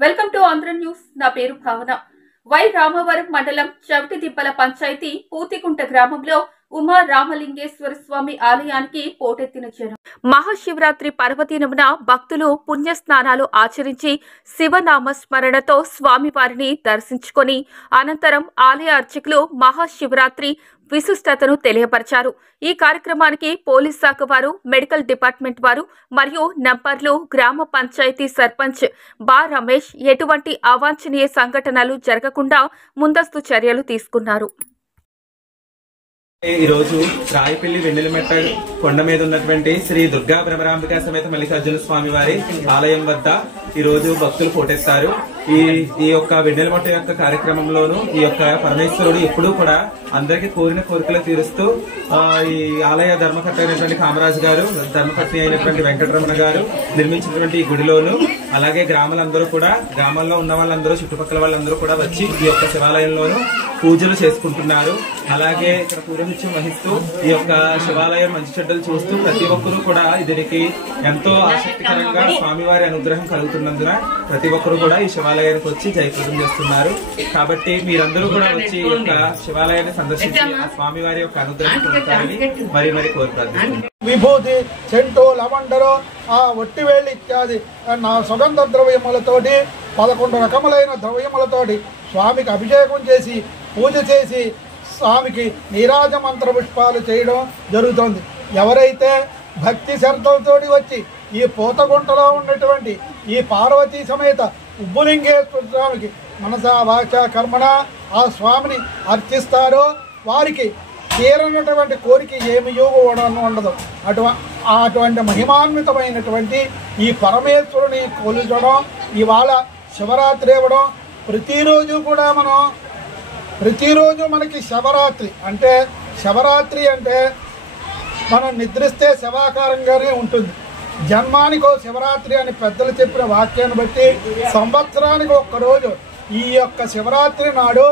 Welcome to Andhra news. నా పేరు భావన. వై రామవరం మండలం చవిటిదిబ్బల పంచాయతీ పూతికుంట గ్రామంలో ఉమా రామలింగేశ్వర స్వామి ఆలయానికి పోటెత్తిన జనం. మహాశివరాత్రి పర్వదినమున భక్తులు పుణ్యస్నానాలు ఆచరించి శివనామ స్మరణతో స్వామివారిని దర్శించుకొని అనంతరం ఆలయ అర్చకులు మహాశివరాత్రి విశిష్టతను తెలియపరిచారు. ఈ కార్యక్రమానికి పోలీస్ శాఖ వారు, మెడికల్ డిపార్ట్మెంట్ వారు మరియు నంబర్లు గ్రామ పంచాయతీ సర్పంచ్ బా రమేష్ ఎటువంటి అవాంఛనీయ సంఘటనలు జరగకుండా ముందస్తు చర్యలు తీసుకున్నారు. ఈ రోజు రాయపల్లి వెన్నెలమెట్ట కొండ మీద ఉన్నటువంటి శ్రీ దుర్గా భ్రమరాంబికా సమేత మల్లికార్జున స్వామి వారి ఆలయం వద్ద ఈ రోజు భక్తులు పోటెత్తారు. ఈ యొక్క వెన్నెలమెట్ట యొక్క కార్యక్రమంలోనూ ఈ యొక్క పరమేశ్వరుడు ఎప్పుడూ కూడా అందరికీ కోరిన కోరికలు తీరుస్తూ ఈ ఆలయ ధర్మకర్త అయినటువంటి కామరాజు గారు, ధర్మపత్ని అయినటువంటి వెంకటరమణ గారు నిర్మించినటువంటి ఈ గుడిలోను, అలాగే గ్రామాలందరూ కూడా, గ్రామాల్లో ఉన్న వాళ్ళందరూ, చుట్టుపక్కల వాళ్ళందరూ కూడా వచ్చి ఈ యొక్క శివాలయంలోను పూజలు చేసుకుంటున్నారు. అలాగే ఇక్కడ పూర్వనిత్యం వహిస్తూ ఈ యొక్క శివాలయం మంచి చెడ్డలు చూస్తూ ప్రతి ఒక్కరూ కూడా దీనికి ఎంతో ఆసక్తికరంగా స్వామివారి అనుగ్రహం కలుగుతున్నందున ప్రతి ఒక్కరూ కూడా ఈ శివాలయానికి వచ్చి జయప్రదం చేస్తున్నారు. కాబట్టి మీరందరూ కూడా వచ్చి ఈ యొక్క శివాలయాన్ని సందర్శించి ఆ స్వామివారి యొక్క అనుగ్రహం పొందుతారని మరి కోరుకుంటున్నారు. విభూతి, చెంటు, లవండరు, ఒట్టివేళ్ళు ఇత్యాది సుగంధ ద్రవ్యములతోటి 11 రకములైన ద్రవ్యములతోటి స్వామికి అభిషేకం చేసి పూజ చేసి స్వామికి నీరాజ మంత్ర పుష్పాలు చేయడం జరుగుతుంది. ఎవరైతే భక్తి శ్రద్ధలతోటి వచ్చి ఈ పూతగుంటలో ఉన్నటువంటి ఈ పార్వతీ సమేత ఉబ్బులింగేశ్వర స్వామికి మనసా వాచ కర్మణ ఆ స్వామిని అర్చిస్తారో వారికి తీరనటువంటి కోరిక ఏమి ఉండదు. అటువంటి మహిమాన్వితమైనటువంటి ఈ పరమేశ్వరుని కొలుచడం, ఇవాళ శివరాత్రి ఇవ్వడం, ప్రతిరోజు మనకి శివరాత్రి అంటే మనం నిద్రిస్తే శవాకారంగానే ఉంటుంది. జన్మానికో శివరాత్రి అని పెద్దలు చెప్పిన వాక్యాన్ని బట్టి సంవత్సరానికి ఒక్కరోజు ఈ యొక్క శివరాత్రి నాడు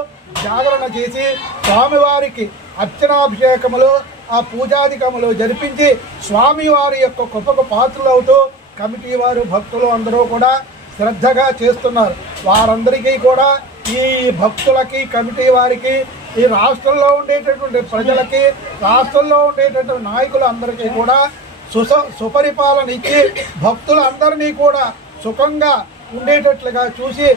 జాగరణ చేసి స్వామివారికి అర్చనాభిషేకములు, ఆ పూజాధికములు జరిపించి స్వామివారి యొక్క గొప్ప పాత్రలు అవుతూ కమిటీ వారు, భక్తులు అందరూ కూడా శ్రద్ధగా చేస్తున్నారు. వారందరికీ కూడా, ఈ భక్తులకి, కమిటీ వారికి, ఈ రాష్ట్రంలో ఉండేటటువంటి ప్రజలకి, రాష్ట్రంలో ఉండేటటువంటి నాయకులందరికీ కూడా సుపరిపాలన ఇచ్చి భక్తులందరినీ కూడా సుఖంగా ఉండేటట్లుగా చూసి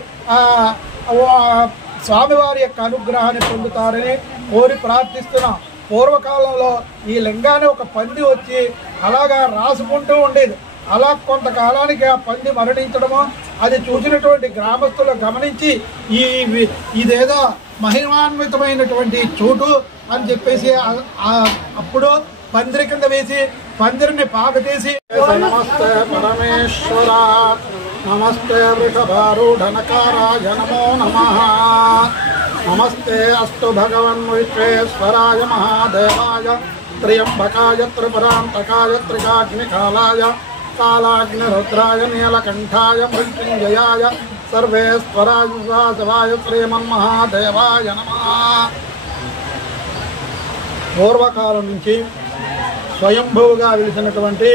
స్వామివారి యొక్క అనుగ్రహాన్ని పొందుతారని కోరి ప్రార్థిస్తున్నాం. పూర్వకాలంలో ఈ లింగాన్ని ఒక పంది వచ్చి అలాగా రాసుకుంటూ ఉండేది. అలా కొంతకాలానికి ఆ పంది మరణించడము అది చూసినటువంటి గ్రామస్తులు గమనించి ఇదేదో మహిమాన్వితమైనటువంటి చోటు అని చెప్పేసి అప్పుడు పందిరి కింద వేసి పందిరిని పాకచేసి నమస్తే పరమేశ్వర, నమస్తే వృషభారూఢనకారాయ నమో నమః, నమస్తే అస్తు భగవన్ విశ్వేశ్వరాయ మహాదేవాయ త్ర్యంబకాయ త్రిపురాంతకాయ త్రికాగ్నికాలాయ కాలాగ్నిరుద్రాయ నీలకంఠాయ మృత్యుంజయాయ సర్వేశ్వరాయ శివాయ శ్రీమన్మహాదేవాయ నమః. పూర్వకాలం నుంచి స్వయంభువుగా వెలిసినటువంటి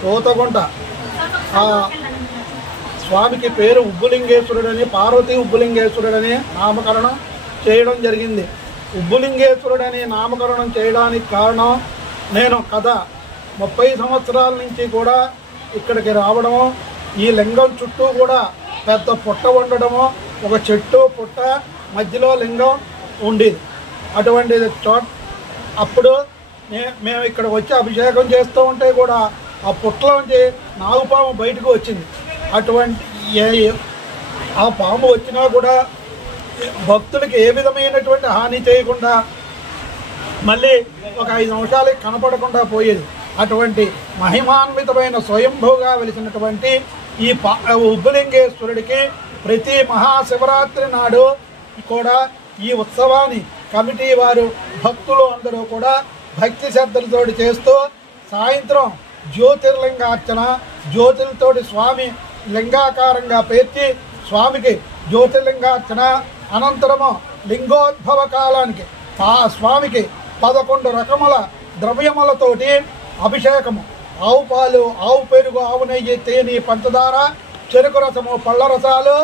పూతగుంట ఆ స్వామికి పేరు ఉబ్బులింగేశ్వరుడని, పార్వతీ ఉబ్బులింగేశ్వరుడని నామకరణం చేయడం జరిగింది. ఉబ్బులింగేశ్వరుడని నామకరణం చేయడానికి కారణం, నేను 30 సంవత్సరాల నుంచి కూడా ఇక్కడికి రావడము, ఈ లింగం చుట్టూ కూడా పెద్ద పుట్ట ఉండడము, ఒక చెట్టు పుట్ట మధ్యలో లింగం ఉండేది. అటువంటి అప్పుడు మేము ఇక్కడ వచ్చి అభిషేకం చేస్తూ ఉంటే కూడా ఆ పుట్టలోంచి నాగుపాము బయటకు వచ్చింది. అటువంటి ఆ పాము వచ్చినా కూడా భక్తులకి ఏ విధమైనటువంటి హాని చేయకుండా మళ్ళీ ఒక 5 నిమిషాలకి కనపడకుండా పోయేది. అటువంటి మహిమాన్వితమైన స్వయంభూగా వెలిసినటువంటి ఈ ఉబ్బులింగేశ్వరుడికి ప్రతి మహాశివరాత్రి నాడు కూడా ఈ ఉత్సవాన్ని కమిటీ వారు, భక్తులు అందరూ కూడా భక్తి శ్రద్ధలతోటి చేస్తూ సాయంత్రం జ్యోతిర్లింగార్చన, జ్యోతులతోటి స్వామి లింగాకారంగా పేర్చి స్వామికి జ్యోతిర్లింగార్చన, అనంతరము లింగోద్భవ కాలానికి స్వామికి 11 రకముల ద్రవ్యములతోటి అభిషేకము, ఆవు పాలు, ఆవు పెరుగు, ఆవు నెయ్యి, తేనె, పంచదార, చెరుకు రసము, పళ్ళ రసాలు